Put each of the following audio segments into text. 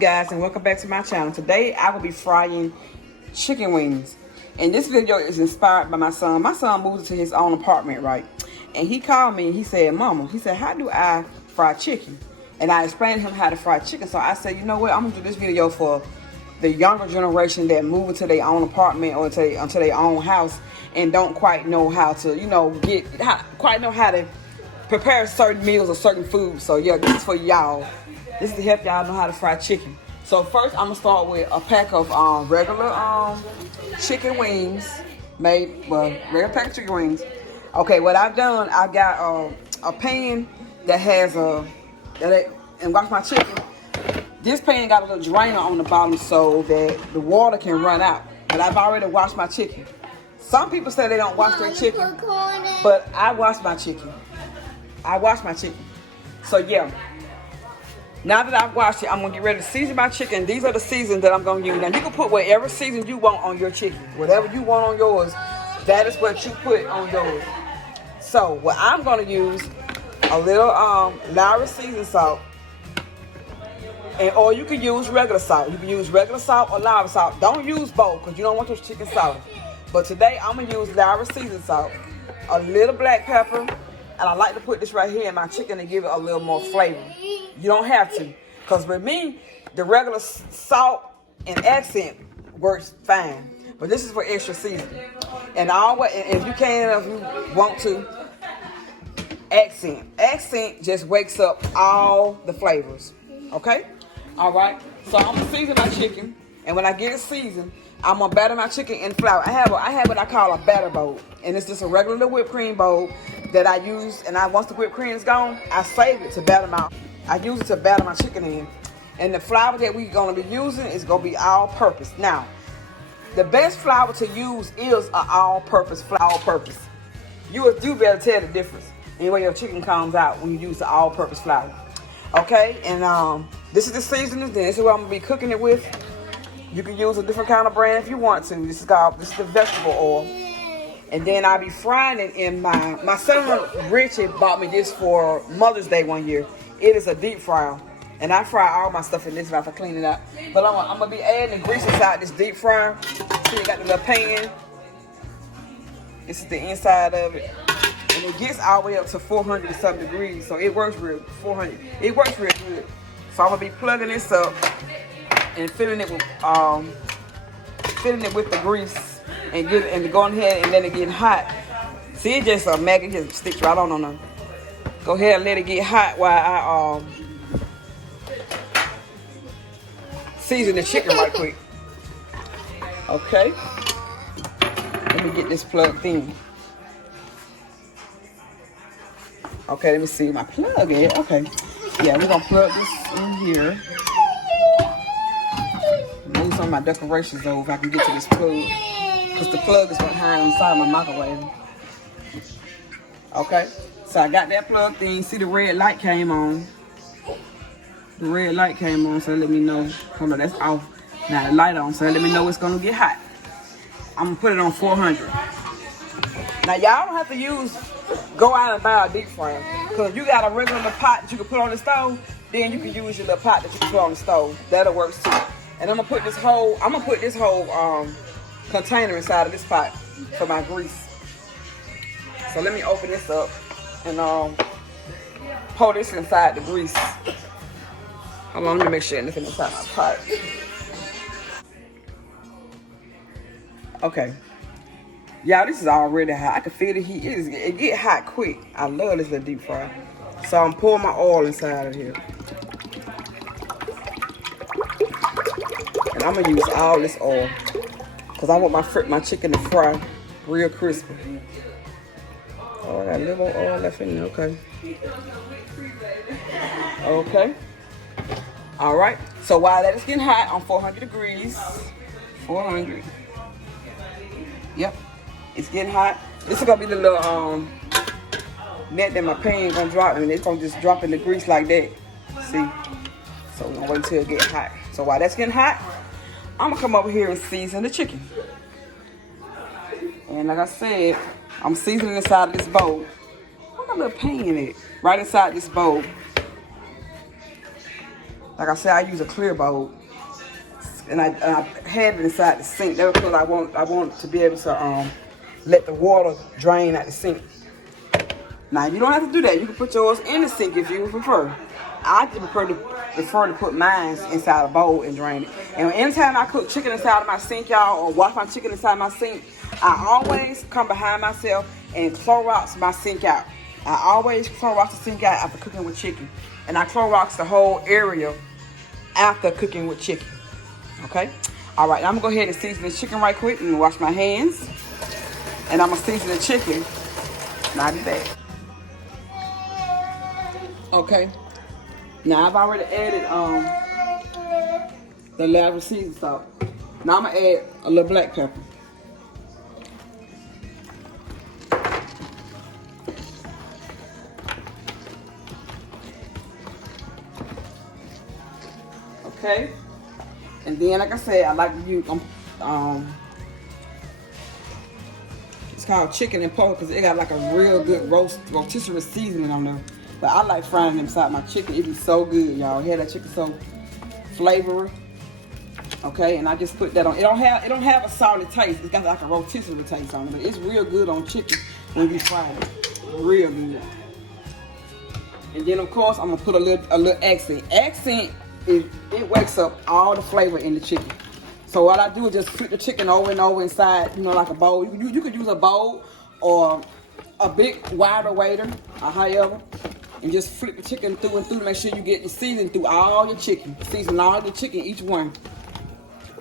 guys, and welcome back to my channel. Today I will be frying chicken wings, and this video is inspired by my son. My son moved to his own apartment, right? And he called me and he said, Mama, he said, how do I fry chicken? And I explained to him how to fry chicken. So I said, you know what, I'm gonna do this video for the younger generation that move into their own apartment or into their own house and don't quite know how to, quite know how to prepare certain meals or certain foods. So yeah, this is for y'all. This is to help y'all know how to fry chicken. So first, I'm gonna start with a pack of regular chicken wings, regular pack of chicken wings. Okay, what I've done, I got a pan that has and wash my chicken. This pan got a little drainer on the bottom so that the water can run out. But I've already washed my chicken. Some people say they don't wash their chicken, but I wash my chicken. I wash my chicken. So yeah. Now that I've washed it, I'm going to get ready to season my chicken. These are the seasons that I'm going to use. Now, you can put whatever season you want on your chicken. Whatever you want on yours, that is what you put on yours. So, what I'm going to use, a little Lowry seasoning salt. Or you can use regular salt. You can use regular salt or Lowry salt. Don't use both because you don't want your chicken salty. But today, I'm going to use Lowry seasoning salt. A little black pepper. And I like to put this right here in my chicken to give it a little more flavor. You don't have to. Because with me, the regular salt and accent works fine. But this is for extra seasoning. And if you can, if you want to, accent. Accent just wakes up all the flavors. Okay? Alright? So I'm going to season my chicken. And when I get it seasoned, I'm going to batter my chicken in flour. I have what I call a batter bowl. And it's just a regular whipped cream bowl that I use. And once the whipped cream is gone, I save it to batter I use it to batter my chicken in. And the flour that we're going to be using is going to be all-purpose. Now, the best flour to use is an all-purpose flour. You better tell the difference anyway your chicken comes out when you use the all-purpose flour. Okay? And this is the seasoning. This is what I'm going to be cooking it with. You can use a different kind of brand if you want to. This is the vegetable oil. And then I'll be frying it in my son Richie bought me this for Mother's Day one year. It is a deep fryer. And I fry all my stuff in this if I clean it up. But I'm going to be adding the grease inside this deep fryer. See, you got the little pan. This is the inside of it. And it gets all the way up to 400 and something degrees. So it works real 400. It works real good. So I'm going to be plugging this up and filling it with the grease and going ahead and let it get hot. See, it's just a maggot just sticks right on there. Go ahead and let it get hot while I season the chicken right quick. Okay. Let me get this plugged in. Okay, let me see my plug in. Okay. Yeah, we're gonna plug this in here. Move some of my decorations over if I can get to this plug. Because the plug is behind inside my microwave. Okay. So I got that plugged in. See, the red light came on. The red light came on, so let me know. Hold on, that's off. Now the light on, so let me know it's gonna get hot. I'm gonna put it on 400. Now y'all don't have to go out and buy a deep fryer. Cause you got a regular pot that you can put on the stove, then you can use your little pot that you can put on the stove. That'll work too. And I'm gonna put this whole container inside of this pot for my grease. So let me open this up and pour this inside the grease. Hold on, let me make sure nothing inside my pot. Okay. Y'all, this is already hot. I can feel the heat. It get hot quick. I love this little deep fryer. So I'm pouring my oil inside of here. And I'm gonna use all this oil because I want my chicken to fry real crispy. Oh, I got a little oil left in there. Okay. Okay. All right. So while that is getting hot on 400 degrees, 400. Yep. It's getting hot. This is gonna be the little net that my pan gonna drop, and it's gonna just drop in the grease like that. See? So we're gonna wait until it gets hot. So while that's getting hot, I'm gonna come over here and season the chicken. And like I said, I'm seasoning inside of this bowl. Look at a little pan in it. Right inside this bowl. Like I said, I use a clear bowl, and I have it inside the sink. That's because I want to be able to let the water drain out the sink. Now you don't have to do that. You can put yours in the sink if you prefer. I just prefer to put mine inside a bowl and drain it. And anytime I cook chicken inside of my sink, y'all, or wash my chicken inside my sink, I always come behind myself and Clorox my sink out. I always Clorox the sink out after cooking with chicken. And I Clorox the whole area after cooking with chicken. Okay? All right, I'm going to go ahead and season the chicken right quick and wash my hands. And I'm going to season the chicken. And I'll be back. Okay. Now I've already added the lavender seasoning salt. Now I'm going to add a little black pepper. Okay, and then like I said, I like to use it's called chicken and pork because it got like a real good rotisserie seasoning on there. But I like frying them inside my chicken. It be so good, y'all. Hear that chicken so flavory. Okay, and I just put that on. It don't have a salty taste. It's got like a rotisserie taste on it, but it's real good on chicken when you fry it. Real good. And then of course I'm gonna put a little accent. It wakes up all the flavor in the chicken. So what I do is just flip the chicken over and over inside, like a bowl. You could use a bowl or a big wider waiter or however, and just flip the chicken through and through to make sure you get the seasoning through all your chicken. Season all your chicken, each one.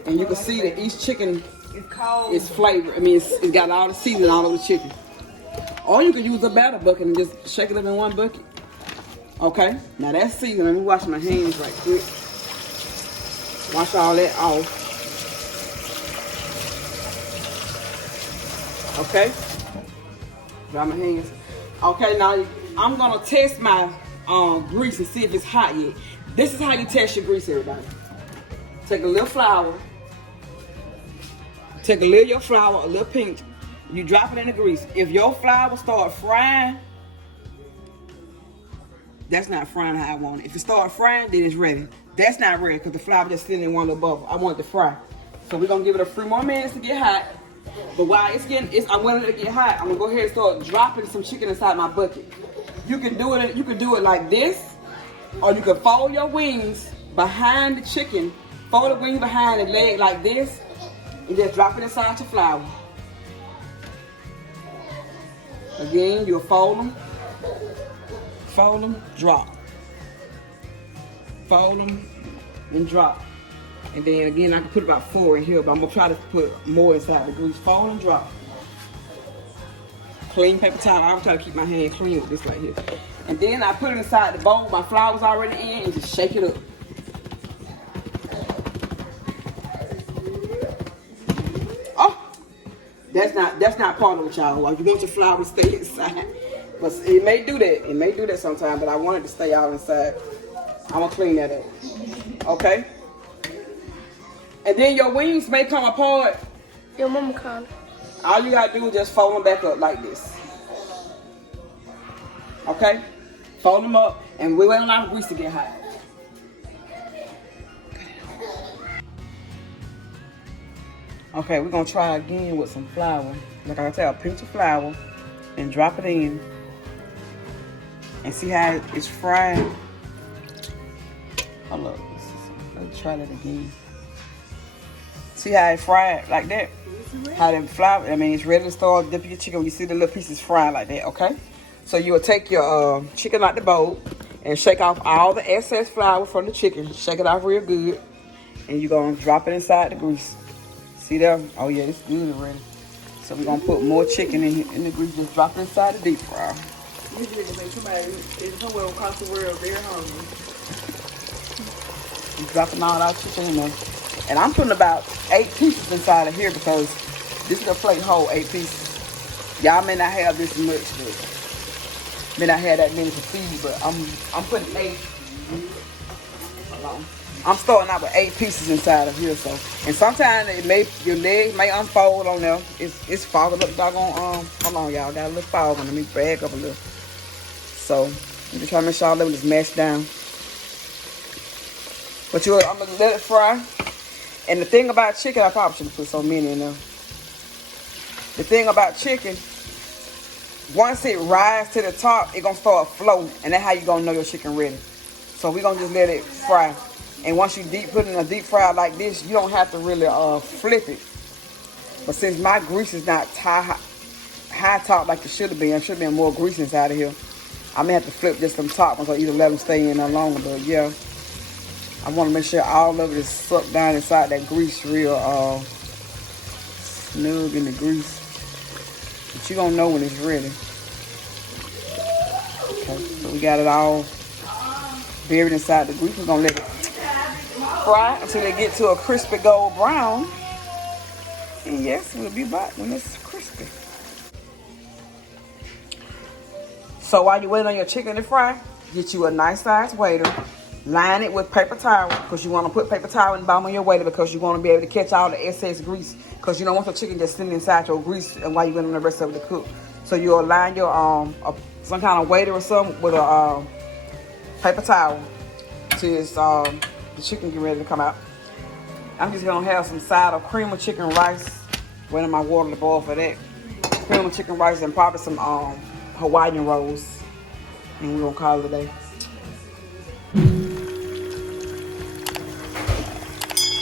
And you can see that each chicken is flavored. I mean, it's got all the seasoning all over the chicken. Or you could use a batter bucket and just shake it up in one bucket. Okay, now that's seasoning. Let me wash my hands right quick. Wash all that off. Okay, dry my hands. Okay, now I'm gonna test my grease and see if it's hot yet. This is how you test your grease, everybody. Take a little flour. Take a little of your flour, a little pinch. You drop it in the grease. If your flour start frying, that's not frying how I want it. If it start frying, then it's ready. That's not ready because the flour just sitting in one little bubble. I want it to fry. So we're gonna give it a few more minutes to get hot. But while I want it to get hot, I'm gonna go ahead and start dropping some chicken inside my bucket. You can do it like this, or you can fold your wings behind the chicken. Fold the wings behind the leg like this, and just drop it inside your flour. Again, you'll fold them, drop. Fold them and drop. And then again, I can put about 4 in here, but I'm gonna try to put more inside the grease. Fold and drop. Clean paper towel. I'm trying to keep my hand clean with this right here. And then I put it inside the bowl my flour's already in and just shake it up. Oh, that's not part of it, y'all. You want your flour to stay inside. But it may do that. It may do that sometime, but I want it to stay all inside. I'm gonna clean that up. Okay? And then your wings may come apart. Your mama called. All you gotta do is just fold them back up like this. Okay? Fold them up and we wait on our grease to get hot. Okay, we're gonna try again with some flour. Like I said, a pinch of flour and drop it in. And see how it's fried. Hold up. Let's try that again. See how it's fried like that? How the flour, it's ready to start dipping your chicken when you see the little pieces fried like that, okay? So you will take your chicken out the bowl and shake off all the excess flour from the chicken. Shake it off real good. And you're going to drop it inside the grease. See there? Oh yeah, it's good already. So we're going to put more chicken in the grease. Just drop it inside the deep fryer. Somewhere across the world, they're hungry. I'm dropping all our chicken in there. And I'm putting about 8 pieces inside of here because this is a plate whole 8 pieces. Y'all may not have this much, but may not have that many to feed, but I'm putting 8. I'm starting out with 8 pieces inside of here, so. And sometimes your leg may unfold on there. It's fogging up doggone, hold on y'all, got a little fog on it. Let me bag up a little. So, I'm just trying to make sure all of it is mashed down. But I'm gonna let it fry. And the thing about chicken, I probably shouldn't put so many in there. The thing about chicken, once it rises to the top, it's gonna start floating, and that's how you gonna know your chicken ready. So we're gonna just let it fry. And once you put it in a deep fry like this, you don't have to really flip it. But since my grease is not high top like it should have been, there should have been more grease inside of here. I may have to flip just some top ones or either let them stay in there longer. But yeah, I want to make sure all of it is sucked down inside that grease real snug in the grease. But you're going to know when it's ready. Okay, so we got it all buried inside the grease. We're going to let it fry until it get to a crispy gold brown. And yes, we'll be back when it's crispy. So while you're waiting on your chicken to fry, get you a nice size waiter. Line it with paper towel, because you want to put paper towel in the bottom of your waiter because you want to be able to catch all the excess grease, because you don't want your chicken just sitting inside your grease and while you're waiting on the rest of it to cook. So you'll line your some kind of waiter or something with a paper towel till the chicken get ready to come out. I'm just gonna have some side of cream of chicken rice, waiting my water to boil for that. Cream of chicken rice and probably some Hawaiian rolls, and we're gonna call it a day.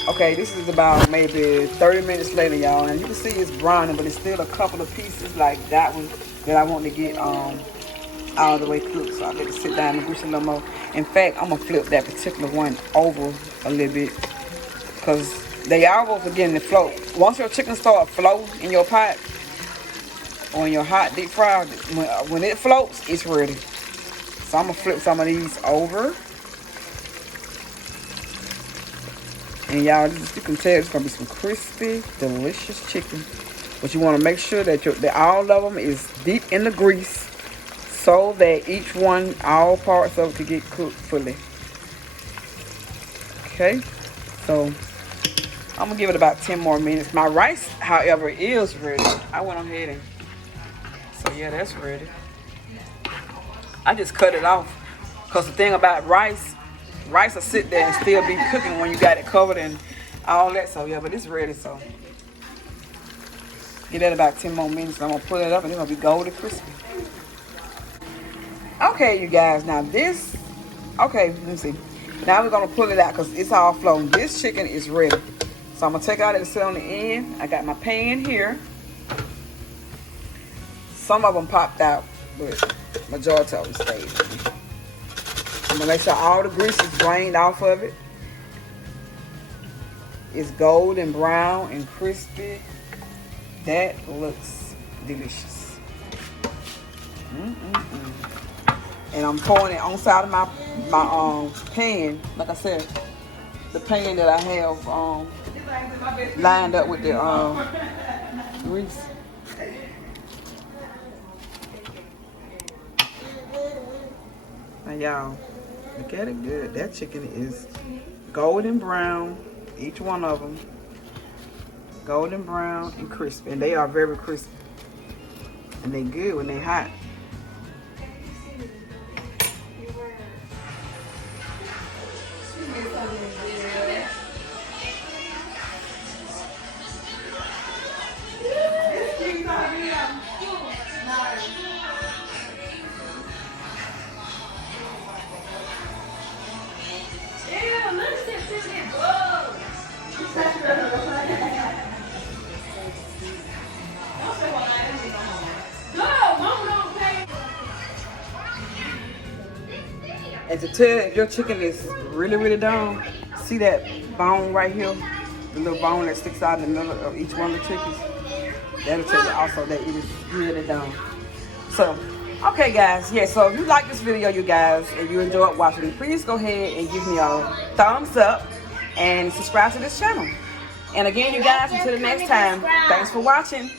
Okay, this is about maybe 30 minutes later, y'all, and you can see it's browning, but it's still a couple of pieces like that one that I want to get all the way cooked. So I better sit down and grease a little more. In fact, I'm gonna flip that particular one over a little bit because they almost beginning to float. Once your chicken start floating in your pot or in your hot deep fry, when it floats, it's ready. So I'm gonna flip some of these over. And y'all, you can tell it's gonna be some crispy, delicious chicken. But you wanna make sure that all of them is deep in the grease so that each one, all parts of it can get cooked fully. Okay, so I'm gonna give it about 10 more minutes. My rice, however, is ready. I went ahead and, so yeah, that's ready. I just cut it off, because the thing about rice will sit there and still be cooking when you got it covered and all that. So yeah, but it's ready. So give that about 10 more minutes. I'm gonna pull it up and it's gonna be golden crispy. Okay, you guys, now this, okay, let me see. Now we're gonna pull it out because it's all floating. This chicken is ready. So I'm gonna take out and sit on the end. I got my pan here. Some of them popped out, but majority of them stayed. I'm gonna make sure all the grease is drained off of it. It's golden brown and crispy. That looks delicious. And I'm pouring it on side of my pan. Like I said, the pan that I have lined up with the grease. Now y'all, look at it good. That chicken is golden brown, each one of them. Golden brown and crispy. And they are very crispy. And they good when they hot. And to tell if your chicken is really, really done, see that bone right here? The little bone that sticks out in the middle of each one of the chickens? That'll tell you also that it is really done. So, okay guys, yeah, so if you like this video, you guys, and you enjoyed watching it, please go ahead and give me a thumbs up and subscribe to this channel. And again, you guys, until the next time, thanks for watching.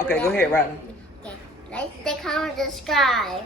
Okay, go ahead, Riley. Like, comment, subscribe.